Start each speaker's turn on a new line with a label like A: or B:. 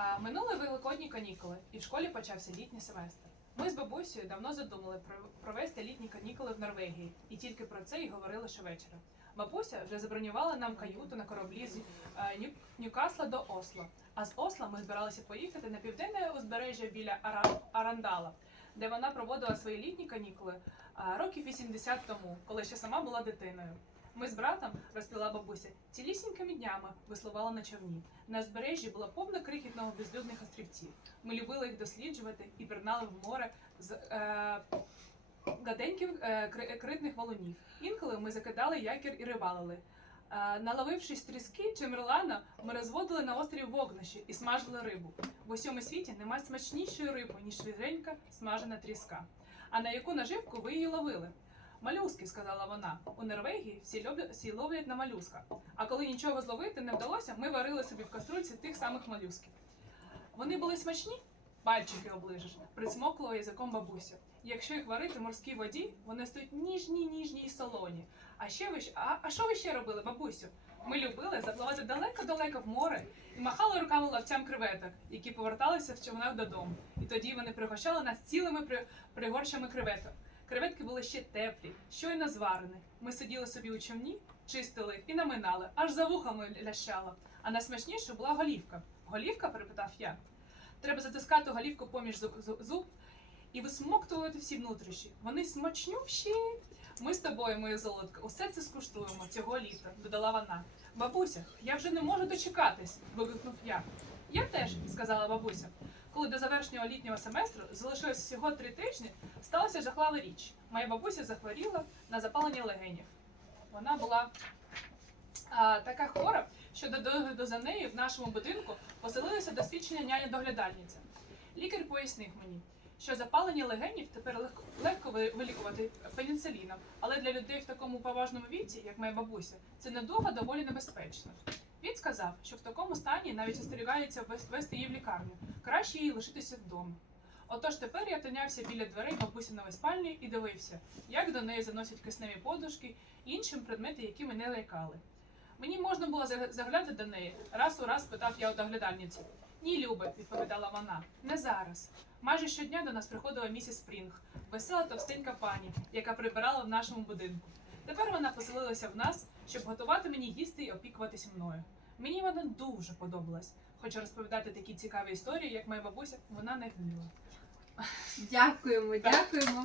A: А, Минули великодні канікули, і в школі почався літній семестр. Ми з бабусею давно задумали про- провести літні канікули в Норвегії, і тільки про це й говорили щовечора. Бабуся вже забронювала нам каюту на кораблі з е, Ньюкасла до Осло. А з Осла ми збиралися поїхати на південне узбережжя біля Ара- Арандала, де вона проводила свої літні канікули а, років 80 тому, коли ще сама була дитиною. Ми з братом, розповіла бабуся, цілісінькими днями веслували на човні. На узбережжі було повно крихітного безлюдних острівців. Ми любили їх досліджувати і пірнали в море з е, гаденьких е, критних валунів. Інколи ми закидали якір і рибалили. Е, наловившись тріски чи мерлана, ми розводили на острові вогнищі і смажили рибу. В усьому світі немає смачнішої риби, ніж свіженька смажена тріска. А на яку наживку ви її ловили? Малюски, сказала вона. У Норвегії всі люблять всі ловлять на малюска. А коли нічого зловити не вдалося, ми варили собі в каструльці тих самих малюсків. Вони були смачні, пальчики оближеш, присмоклила язиком бабуся. Якщо їх варити в морській воді, вони стають ніжні, ніжні і солоні. А ще ви а, а що ви ще робили, бабусю? Ми любили запливати далеко-далеко в море і махали руками ловцям креветок, які поверталися в човнах додому. І тоді вони пригощали нас цілими при... пригорщами креветок. Креветки були ще теплі, щойно зварені. Ми сиділи собі у човні, чистили і наминали, аж за вухами лящало. А найсмачніше була голівка. Голівка? перепитав я. Треба затискати голівку поміж зуб і висмоктувати всі внутрішні. Вони смачнющі. Ми з тобою, моє золотко, усе це скуштуємо цього літа, додала вона. Бабуся, я вже не можу дочекатись, вигукнув я. Я теж, сказала бабуся. Коли до завершення літнього семестру залишилось всього три тижні, сталася жахлива річ. Моя бабуся захворіла на запалення легенів. Вона була а, така хвора, що до догляду за нею в нашому будинку поселилася досвідчена няня-доглядальниця. Лікар пояснив мені, що запалення легенів тепер легко, вилікувати пеніциліном, але для людей в такому поважному віці, як моя бабуся, це недовго доволі небезпечно. Він сказав, що в такому стані навіть остерігається вес- вести її в лікарню, краще їй лишитися вдома. Отож тепер я тинявся біля дверей бабусиної спальні і дивився, як до неї заносять кисневі подушки і інші предмети, які мене лякали. Мені можна було заг- заглядати до неї. Раз у раз питав я у доглядальниці. Ні, Любе, відповідала вона, не зараз. Майже щодня до нас приходила місіс Спрінг, весела товстенька пані, яка прибирала в нашому будинку. Тепер вона поселилася в нас, щоб готувати мені їсти і опікуватися мною. Мені вона дуже подобалась, хоча розповідати такі цікаві історії, як моя бабуся, вона не вміла.
B: Дякуємо, дякуємо.